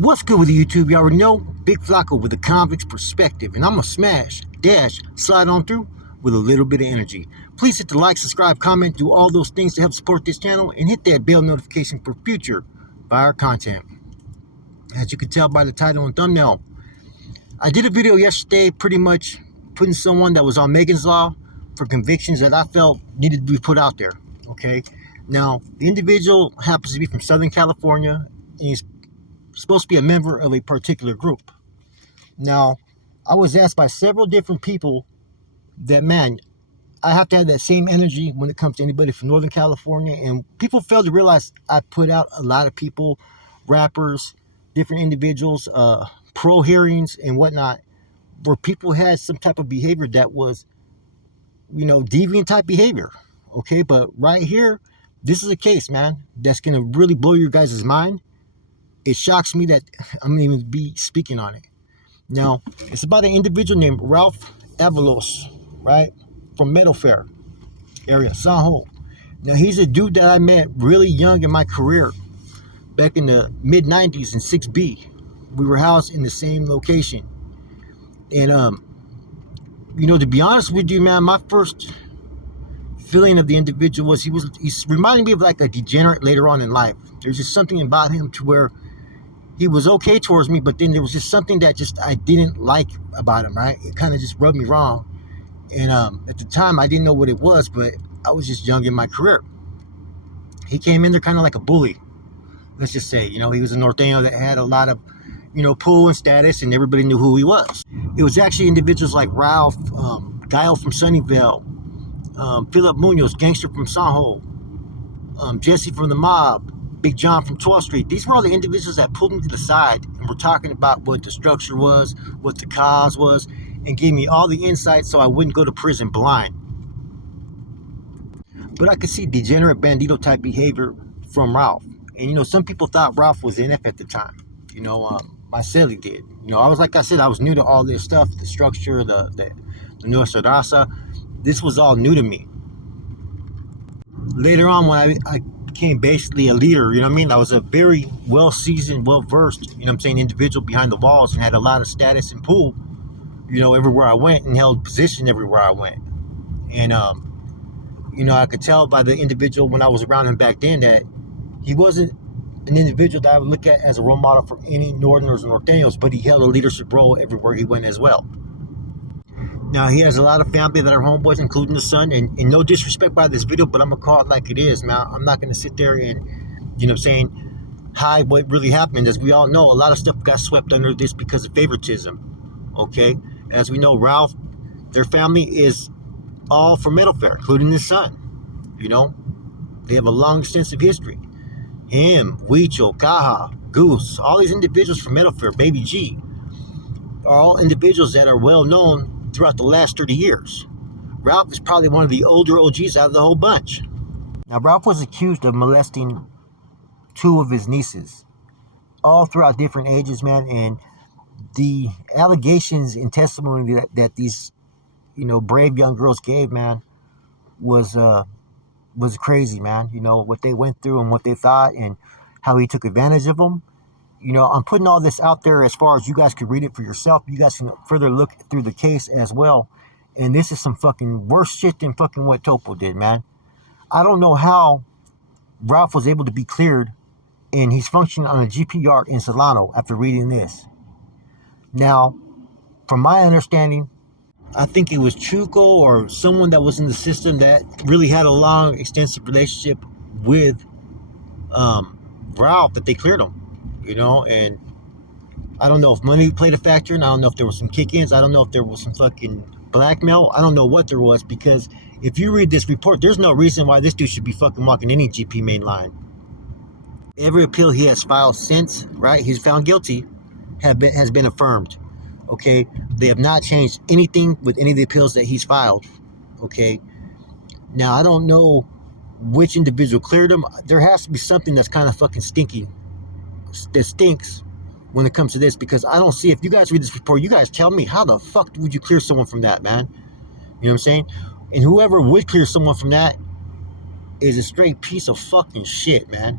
What's good with the YouTube? You already know, Big Flacco with a convict's perspective, and I'm gonna slide on through with a little bit of energy. Please hit the like, subscribe, comment, do all those things to help support this channel, and hit that bell notification for future fire content. As you can tell by the title and thumbnail, I did a video yesterday pretty much putting someone that was on Megan's Law for convictions that I felt needed to be put out there, okay? Now, the individual happens to be from Southern California, and he's supposed to be a member of a particular group. Now, I was asked by several different people that, man, I have to have that same energy when it comes to anybody from Northern California, and people fail to realize I put out a lot of people, rappers, different individuals, pro hearings and whatnot, where people had some type of behavior that was, deviant type behavior, okay? But right here, this is a case, man, that's going to really blow your guys' mind. It shocks me that I'm going to even be speaking on it. Now, it's about an individual named Ralph Avalos, right? From Meadow Fair area, Solano. Now, he's a dude that I met really young in my career, back in the mid-90s in 6B. We were housed in the same location. And, to be honest with you, man, my first feeling of the individual was he's reminding me of like a degenerate later on in life. There's just something about him to where he was okay towards me, but then there was just something that I didn't like about him, right? It kind of just rubbed me wrong. And at the time, I didn't know what it was, but I was just young in my career. He came in there kind of like a bully, let's just say. He was a Norteno that had a lot of, pull and status, and everybody knew who he was. It was actually individuals like Ralph, Guile from Sunnyvale, Philip Munoz, gangster from Soho, Jesse from the Mob, Big John from 12th Street. These were all the individuals that pulled me to the side and were talking about what the structure was, what the cause was, and gave me all the insights so I wouldn't go to prison blind. But I could see degenerate bandito type behavior from Ralph. And, some people thought Ralph was NF at the time. Myself did. I was new to all this stuff, the structure, the Nuestra Raza. This was all new to me. Later on, when I became basically a leader, I was a very well-seasoned, well-versed, individual behind the walls, and had a lot of status and pull, everywhere I went, and held position everywhere I went. And, I could tell by the individual when I was around him back then that he wasn't an individual that I would look at as a role model for any Northerners or Norteños, but he held a leadership role everywhere he went as well. Now, he has a lot of family that are homeboys, including the son, and no disrespect by this video, but I'm going to call it like it is, man. I'm not going to sit there and, hide what really happened. As we all know, a lot of stuff got swept under this because of favoritism, okay? As we know, Ralph, their family is all from Meadow Fair, including his son, They have a long, extensive history. Him, Huicho, Caja, Goose, all these individuals from Meadow Fair, Baby G, are all individuals that are well known throughout the last 30 years. Ralph is probably one of the older OGs out of the whole bunch. Now, Ralph was accused of molesting 2 of his nieces, all throughout different ages, man, and the allegations and testimony that these, brave young girls gave, man, was crazy, man. What they went through and what they thought and how he took advantage of them. I'm putting all this out there as far as you guys could read it for yourself. You guys can further look through the case as well. And this is some fucking worse shit than fucking what Topo did, man. I don't know how Ralph was able to be cleared, and he's functioning on a GP yard in Solano after reading this. Now, from my understanding, I think it was Chuco or someone that was in the system that really had a long, extensive relationship with Ralph that they cleared him. And I don't know if money played a factor, and I don't know if there was some kick-ins. I don't know if there was some fucking blackmail. I don't know what there was, because if you read this report, there's no reason why this dude should be fucking walking any GP main line. Every appeal he has filed since, right, he's found guilty, has been affirmed, okay? They have not changed anything with any of the appeals that he's filed, okay? Now, I don't know which individual cleared him. There has to be something that's kind of fucking stinky, that stinks when it comes to this, because I don't see, if you guys read this report, you guys tell me, how the fuck would you clear someone from that, man? You know what I'm saying? And whoever would clear someone from that is a straight piece of fucking shit, man.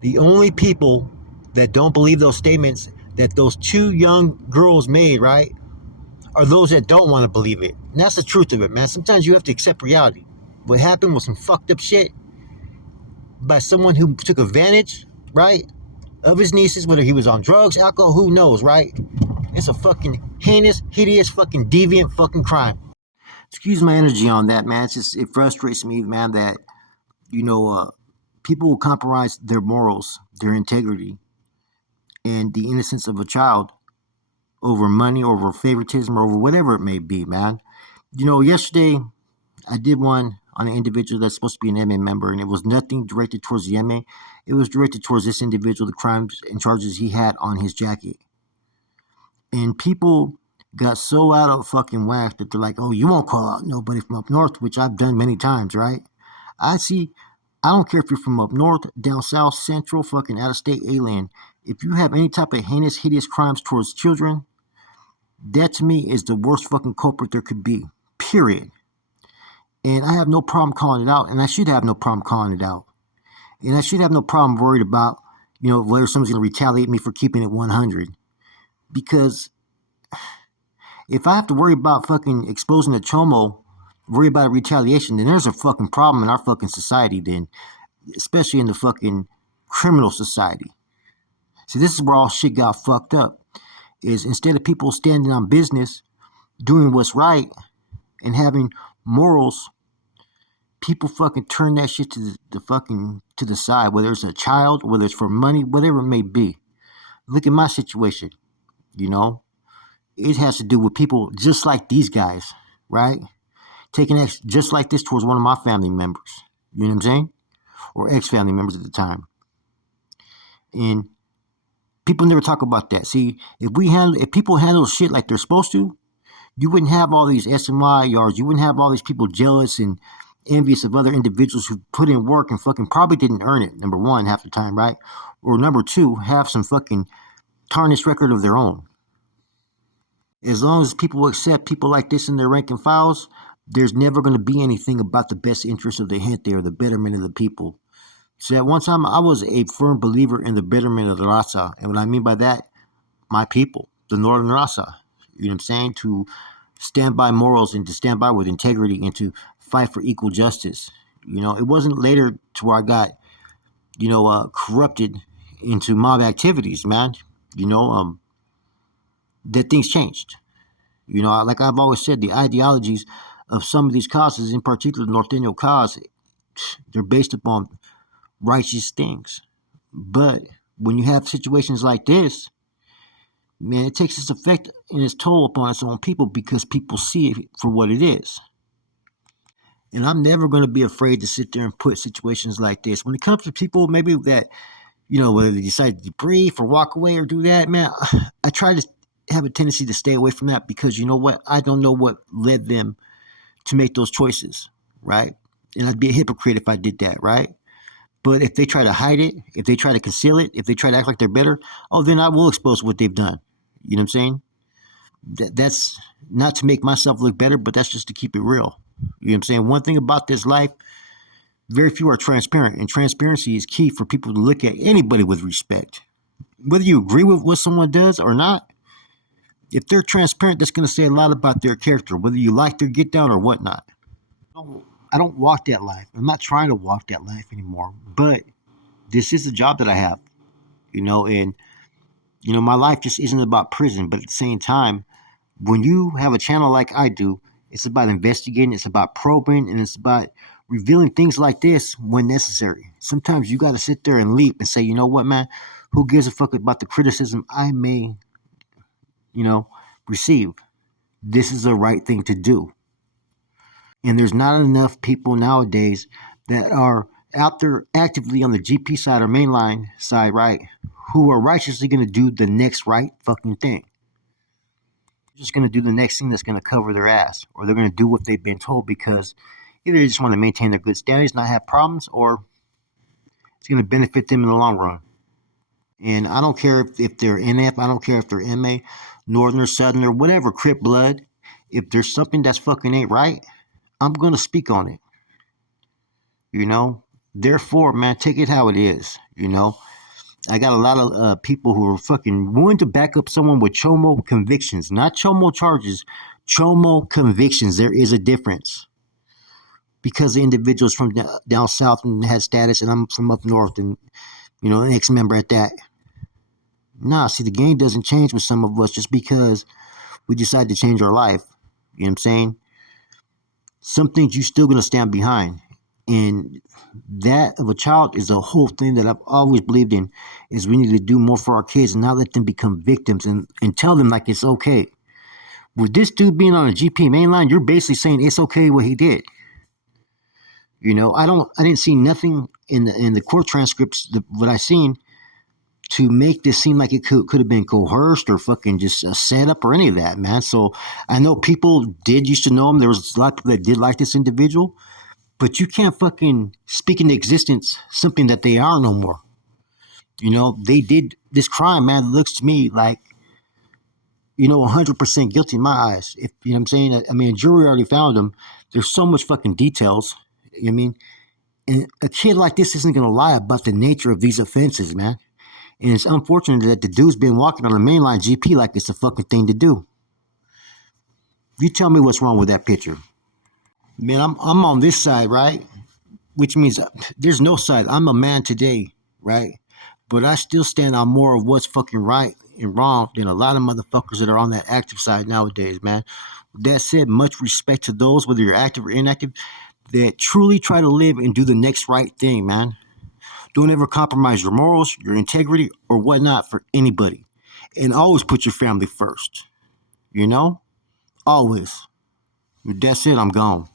The only people that don't believe those statements that those two young girls made, right, are those that don't want to believe it. And that's the truth of it, man. Sometimes you have to accept reality. What happened was some fucked up shit by someone who took advantage, right, of his nieces, whether he was on drugs, alcohol, who knows, right? It's a fucking heinous, hideous, fucking deviant fucking crime. Excuse my energy on that, man. It frustrates me, man, that, you know, people will compromise their morals, their integrity, and the innocence of a child over money, over favoritism, or over whatever it may be, man. You know, yesterday I did one on an individual that's supposed to be an MA member, and it was nothing directed towards the MA. It was directed towards this individual, the crimes and charges he had on his jacket. And people got so out of fucking whack that they're like, oh, you won't call out nobody from up north, which I've done many times, right? I see, I don't care if you're from up north, down south, central, fucking out of state alien. If you have any type of heinous, hideous crimes towards children, that to me is the worst fucking culprit there could be. Period. And I have no problem calling it out, and I should have no problem calling it out. And I should have no problem worried about, you know, whether someone's going to retaliate me for keeping it 100. Because if I have to worry about fucking exposing a Chomo, worry about a retaliation, then there's a fucking problem in our fucking society then, especially in the fucking criminal society. See, this is where all shit got fucked up, is instead of people standing on business, doing what's right, and having morals, people fucking turn that shit to the fucking to the side, whether it's a child, whether it's for money, whatever it may be. Look at my situation, you know. It has to do with people just like these guys, right? Taking acts just like this towards one of my family members. You know what I'm saying? Or ex-family members at the time. And people never talk about that. See, if people handle shit like they're supposed to, you wouldn't have all these SMY yards. You wouldn't have all these people jealous and envious of other individuals who put in work and fucking probably didn't earn it, number one, half the time, right? Or number two, have some fucking tarnished record of their own. As long as people accept people like this in their rank and files, there's never going to be anything about the best interest of the gente or the betterment of the people. So at one time, I was a firm believer in the betterment of the raza. And what I mean by that, my people, the Northern raza. You know what I'm saying? To stand by morals and to stand by with integrity and to fight for equal justice. You know, it wasn't later to where I got, corrupted into mob activities, man. You know, that things changed. You know, like I've always said, the ideologies of some of these causes, in particular the Norteno cause, they're based upon righteous things. But when you have situations like this, man, it takes its effect and its toll upon its own people because people see it for what it is. And I'm never going to be afraid to sit there and put situations like this. When it comes to people, maybe that, whether they decide to debrief or walk away or do that, man, I try to have a tendency to stay away from that because you know what? I don't know what led them to make those choices, right? And I'd be a hypocrite if I did that, right? But if they try to hide it, if they try to conceal it, if they try to act like they're better, oh, then I will expose what they've done. You know what I'm saying? That's not to make myself look better, but that's just to keep it real. You know what I'm saying? One thing about this life, very few are transparent, and transparency is key for people to look at anybody with respect. Whether you agree with what someone does or not, if they're transparent, that's going to say a lot about their character, whether you like their get down or whatnot. I don't walk that life. I'm not trying to walk that life anymore, but this is the job that I have, and, my life just isn't about prison, but at the same time, when you have a channel like I do, it's about investigating, it's about probing, and it's about revealing things like this when necessary. Sometimes you got to sit there and leap and say, you know what, man, who gives a fuck about the criticism I may, receive? This is the right thing to do. And there's not enough people nowadays that are out there actively on the GP side or mainline side, right, who are righteously going to do the next right fucking thing. Just going to do the next thing that's going to cover their ass, or they're going to do what they've been told because either they just want to maintain their good standards, not have problems, or it's going to benefit them in the long run. And I don't care if they're NF, I don't care if they're MA, Northern or Southern or whatever, Crip blood. If there's something that's fucking ain't right, I'm going to speak on it. Therefore, man, take it how it is, I got a lot of people who are fucking willing to back up someone with Chomo convictions, not Chomo charges, Chomo convictions. There is a difference because the individuals from down south and had status, and I'm from up north, and an ex-member at that. Nah, see, the game doesn't change with some of us just because we decide to change our life. You know what I'm saying? Some things you still gonna stand behind, and that of a child is a whole thing that I've always believed in. Is we need to do more for our kids and not let them become victims, and tell them like it's okay. With this dude being on a GP mainline, you're basically saying it's okay what he did. I didn't see nothing in the court transcripts what I seen to make this seem like it could have been coerced or fucking just a setup or any of that, man. So I know people did used to know him. There was a lot of people that did like this individual, but you can't fucking speak into existence something that they are no more. They did this crime, man. It looks to me like 100% guilty in my eyes. If you know what I'm saying, I mean, a jury already found him. There's so much fucking details. I mean, and a kid like this isn't gonna lie about the nature of these offenses, man. And it's unfortunate that the dude's been walking on the mainline GP like it's a fucking thing to do. You tell me what's wrong with that picture. Man, I'm on this side, right? Which means there's no side. I'm a man today, right? But I still stand on more of what's fucking right and wrong than a lot of motherfuckers that are on that active side nowadays, man. With that said, much respect to those, whether you're active or inactive, that truly try to live and do the next right thing, man. Don't ever compromise your morals, your integrity, or whatnot for anybody. And always put your family first. You know? Always. With that said, I'm gone.